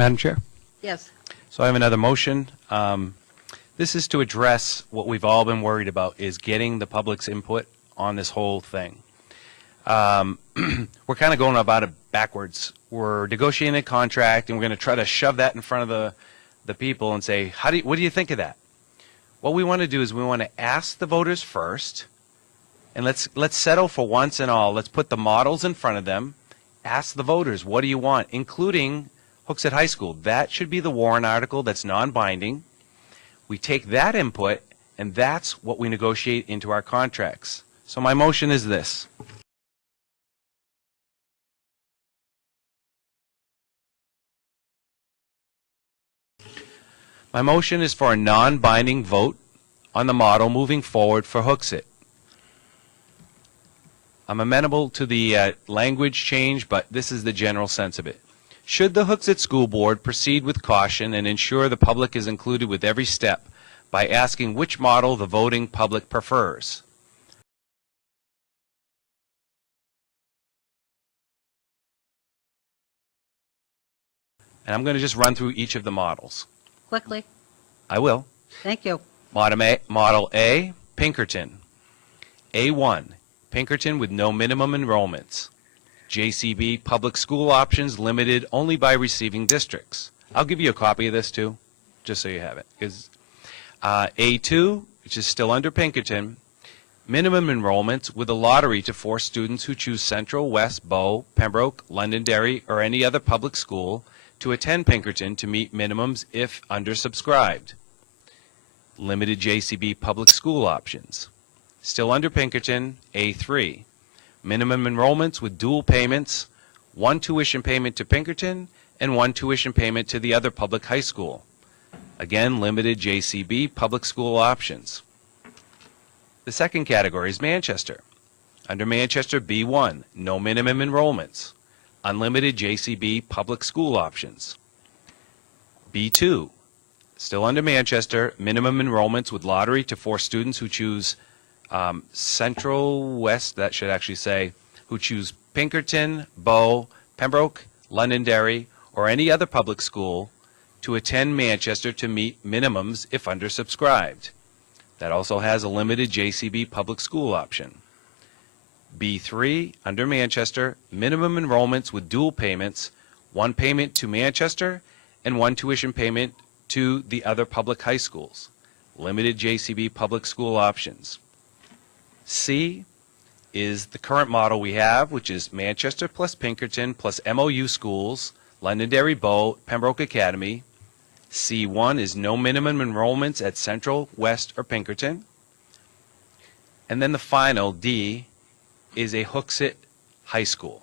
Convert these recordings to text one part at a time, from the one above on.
Madam Chair. Yes. So I have another motion. This is to address what we've all been worried about, is getting the public's input on this whole thing. We're kind of going about it backwards. We're negotiating a contract, and we're going to try to shove that in front of the people and say, what do you think of that? What we want to do is we want to ask the voters first, and let's settle for once and all. Let's put the models in front of them. Ask the voters, what do you want, including Hooksett High School. That should be the warrant article that's non-binding. We take that input, and that's what we negotiate into our contracts. So my motion is this. My motion is for a non-binding vote on the model moving forward for Hooksett. I'm amenable to the language change, but this is the general sense of it. Should the Hooksett School Board proceed with caution and ensure the public is included with every step by asking which model the voting public prefers? And I'm going to just run through each of the models. Quickly. I will. Thank you. Model A, Pinkerton. A1, Pinkerton with no minimum enrollments. JCB public school options limited only by receiving districts. I'll give you a copy of this too, just so you have it. A2, which is still under Pinkerton, minimum enrollments with a lottery to force students who choose Central, West, Bow, Pembroke, Londonderry, or any other public school to attend Pinkerton to meet minimums if undersubscribed. Limited JCB public school options. Still under Pinkerton, A3. Minimum enrollments with dual payments, one tuition payment to Pinkerton and one tuition payment to the other public high school. Again, limited JCB public school options. The second category is Manchester. Under Manchester, B1, no minimum enrollments. Unlimited JCB public school options. B2, still under Manchester, minimum enrollments with lottery to force students who choose Central, West, that should actually say, who choose Pinkerton, Bow, Pembroke, Londonderry, or any other public school to attend Manchester to meet minimums if undersubscribed. That also has a limited JCB public school option. B3, under Manchester, minimum enrollments with dual payments, one payment to Manchester and one tuition payment to the other public high schools. Limited JCB public school options. C is the current model we have, which is Manchester plus Pinkerton plus MOU schools, Londonderry, Bow, Pembroke Academy. C1 is no minimum enrollments at Central, West, or Pinkerton. And then the final, D, is a Hooksett High School.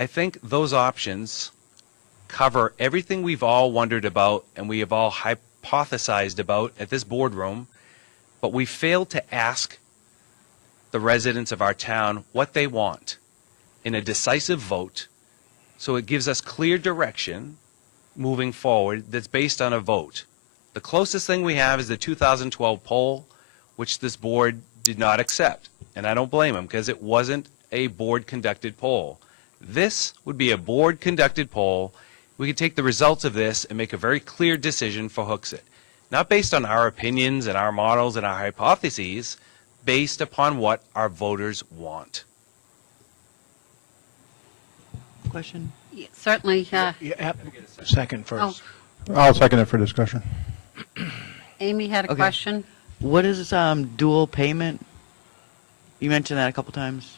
I think those options cover everything we've all wondered about and we have all hypothesized about at this boardroom, but we failed to ask the residents of our town what they want in a decisive vote, so it gives us clear direction moving forward that's based on a vote. The closest thing we have is the 2012 poll, which this board did not accept, and I don't blame them because it wasn't a board-conducted poll. This would be a board-conducted poll. We could take the results of this and make a very clear decision for Hooksett, not based on our opinions and our models and our hypotheses, based upon what our voters want. Question? Yeah, certainly. Second first. I'll second it for discussion. Amy had a Okay. question. What is dual payment? You mentioned that a couple times.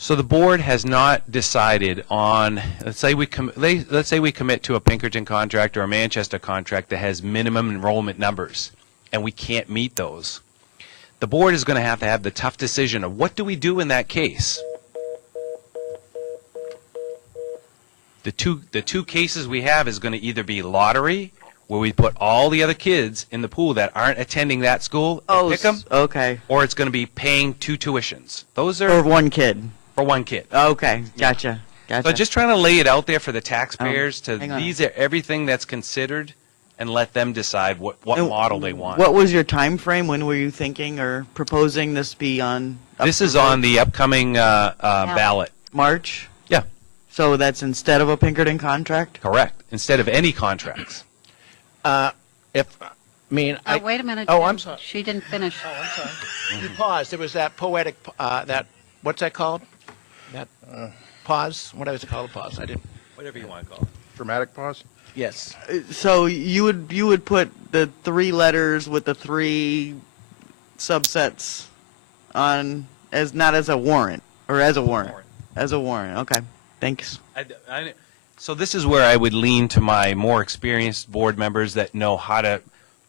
So the board has not decided on, let's say we commit to a Pinkerton contract or a Manchester contract that has minimum enrollment numbers, and we can't meet those. The board is going to have the tough decision of what do we do in that case. The two cases we have is going to either be lottery, where we put all the other kids in the pool that aren't attending that school and pick them, okay. or it's going to be paying 2 tuitions. Those are For one kid. for one kid. Okay, gotcha. Gotcha. So just trying to lay it out there for the taxpayers to hang on. these are everything that's considered, and let them decide what And model they want. What was your time frame? When were you thinking or proposing this be on? This is on the upcoming ballot. March? Yeah, So that's instead of a Pinkerton contract? correct. Instead of any contracts. Wait a minute. Oh, Jim. I'm sorry. She didn't finish. Oh, I'm sorry. You paused. There was that poetic, what's that called? That pause? What was it called? A pause. I didn't. Whatever you want to call it. Dramatic pause? Yes. So you would put the 3 letters with the 3 subsets on as not as a warrant or as a warrant? As a warrant. Okay. Thanks. So this is where I would lean to my more experienced board members that know how to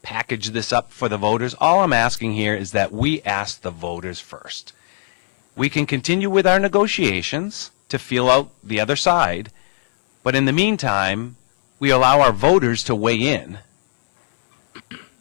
package this up for the voters. All I'm asking here is that we ask the voters first. We can continue with our negotiations to feel out the other side, but in the meantime, we allow our voters to weigh in.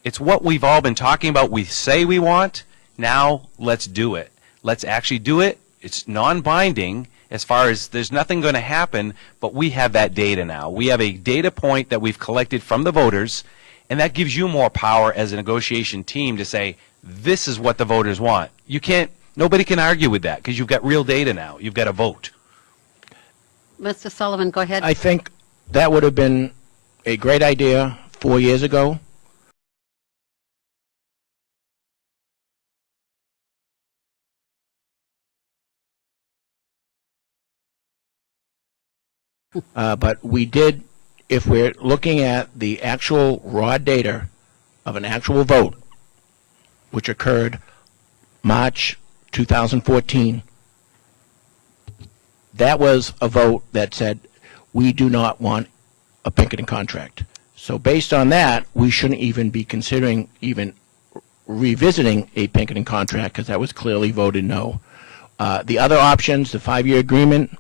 It's what we've all been talking about. We say we want. Now let's do it. Let's actually do it. It's non-binding as far as there's nothing going to happen, but we have that data now. We have a data point that we've collected from the voters, and that gives you more power as a negotiation team to say, this is what the voters want. Nobody can argue with that because you've got real data now. You've got a vote. Mr. Sullivan, go ahead. I think that would have been a great idea 4 years ago. But we did, if we're looking at the actual raw data of an actual vote, which occurred March 2014, that was a vote that said, we do not want a Pinkerton contract. So based on that, we shouldn't even be considering even revisiting a Pinkerton contract because that was clearly voted no. The other options, the 5-year agreement,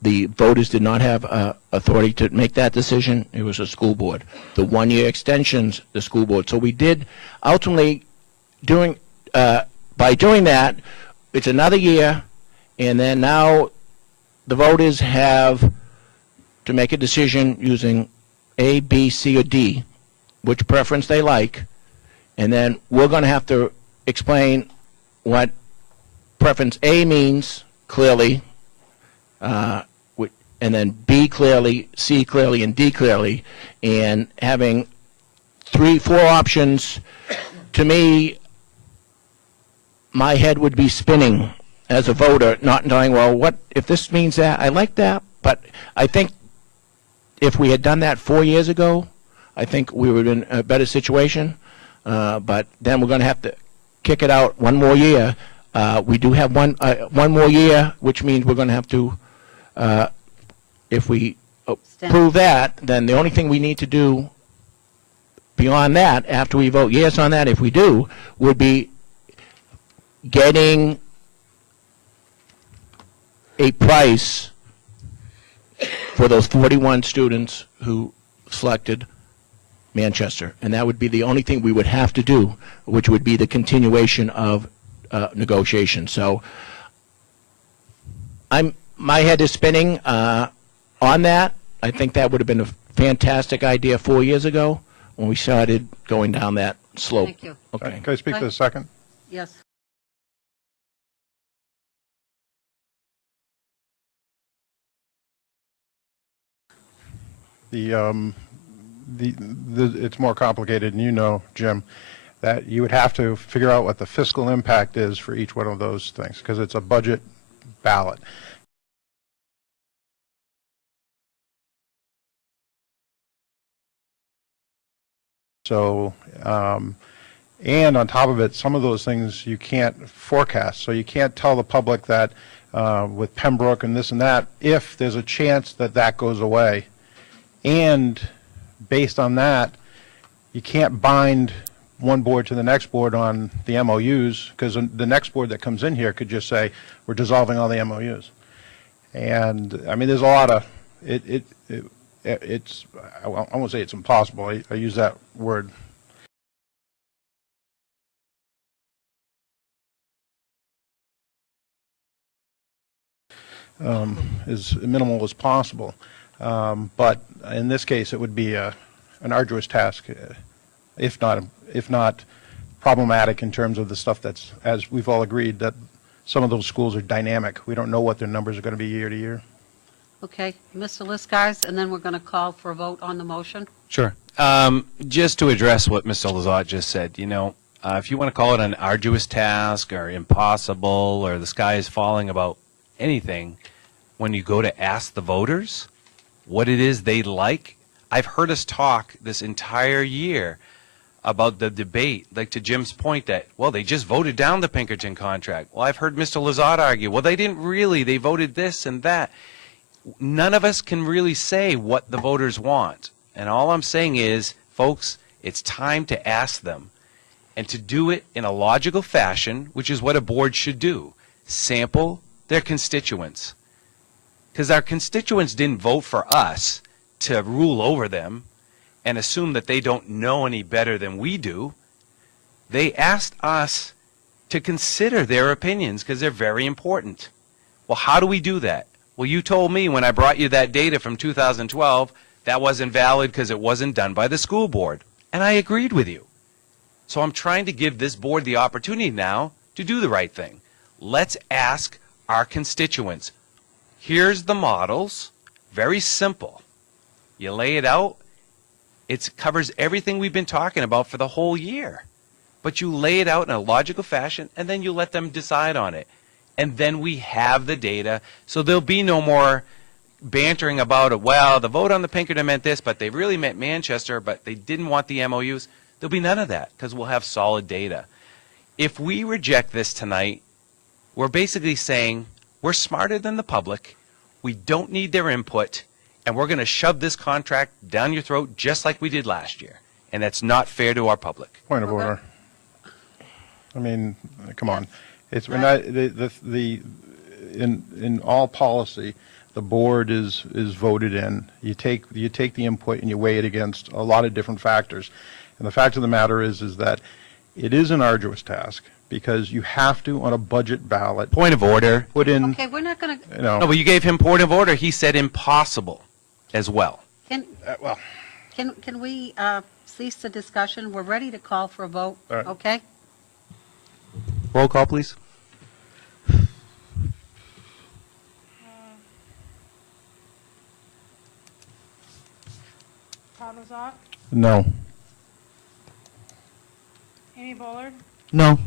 the voters did not have authority to make that decision. It was a school board. The 1-year extensions, the school board. So we did ultimately by doing that, it's another year, and then now the voters have to make a decision using A, B, C, or D, which preference they like, and then we're going to have to explain what preference A means clearly, and then B clearly, C clearly, and D clearly, and having 3, 4 options, to me, my head would be spinning as a voter, not knowing, well, what if this means that? I like that, but I think if we had done that 4 years ago, I think we would have been in a better situation. But then we're going to have to kick it out 1 more year. We do have one more year, which means we're going to have to, if we prove that, then the only thing we need to do beyond that, after we vote yes on that, if we do, would be getting a price for those 41 students who selected Manchester. And that would be the only thing we would have to do, which would be the continuation of negotiations. So my head is spinning on that. I think that would have been a fantastic idea 4 years ago when we started going down that slope. Thank you. Okay. Can I speak for a second? Yes. It's more complicated, and you know, Jim, that you would have to figure out what the fiscal impact is for each one of those things, because it's a budget ballot. So, and on top of it, some of those things you can't forecast. So you can't tell the public that with Pembroke and this and that, if there's a chance that that goes away. And based on that, you can't bind one board to the next board on the MOUs, because the next board that comes in here could just say, we're dissolving all the MOUs. And, I mean, there's a lot of, it's, I won't say it's impossible, I use that word. As minimal as possible. But in this case, it would be an arduous task, if not problematic in terms of the stuff that's, as we've all agreed, that some of those schools are dynamic. We don't know what their numbers are going to be year to year. Okay, Mr. Liskars, and then we're going to call for a vote on the motion. Sure. Just to address what Mr. Lazat just said, you know, if you want to call it an arduous task or impossible or the sky is falling about anything, when you go to ask the voters what it is they like, I've heard us talk this entire year about the debate, like to Jim's point that, well, they just voted down the Pinkerton contract. Well, I've heard Mr. Lazat argue, well, they didn't really, they voted this and that. None of us can really say what the voters want. And all I'm saying is, folks, it's time to ask them and to do it in a logical fashion, which is what a board should do. Sample their constituents. Because our constituents didn't vote for us to rule over them and assume that they don't know any better than we do. They asked us to consider their opinions because they're very important. Well, how do we do that? Well, you told me when I brought you that data from 2012 that wasn't valid because it wasn't done by the school board. And I agreed with you. So I'm trying to give this board the opportunity now to do the right thing. Let's ask our constituents. Here's the models. Very simple. You lay it out. It covers everything we've been talking about for the whole year. But you lay it out in a logical fashion, and then you let them decide on it. And then we have the data, so there'll be no more bantering about it. Well, the vote on the Pinkerton meant this, but they really meant Manchester, but they didn't want the MOUs. There'll be none of that because we'll have solid data. If we reject this tonight, we're basically saying we're smarter than the public. We don't need their input, and we're going to shove this contract down your throat just like we did last year. And that's not fair to our public. Point of order. I mean, come on. It's we're not in all policy, the board is voted in. You take the input and you weigh it against a lot of different factors. And the fact of the matter is that it is an arduous task because you have to, on a budget ballot, Point of order. put in. Okay, we're not going to, No, but you gave him point of order. He said impossible as well. Well, can we cease the discussion? We're ready to call for a vote, All right. okay? Roll call, please. Todd Lazat, no. Amy Bullard, No.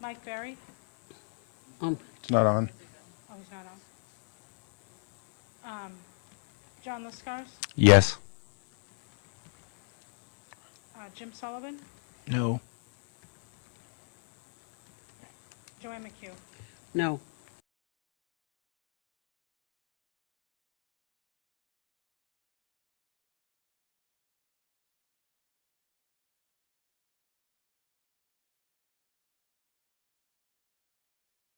Mike Berry. It's not on. Oh, he's not on. John Liskars, Yes. Jim Sullivan, No. Joanne McHugh. No.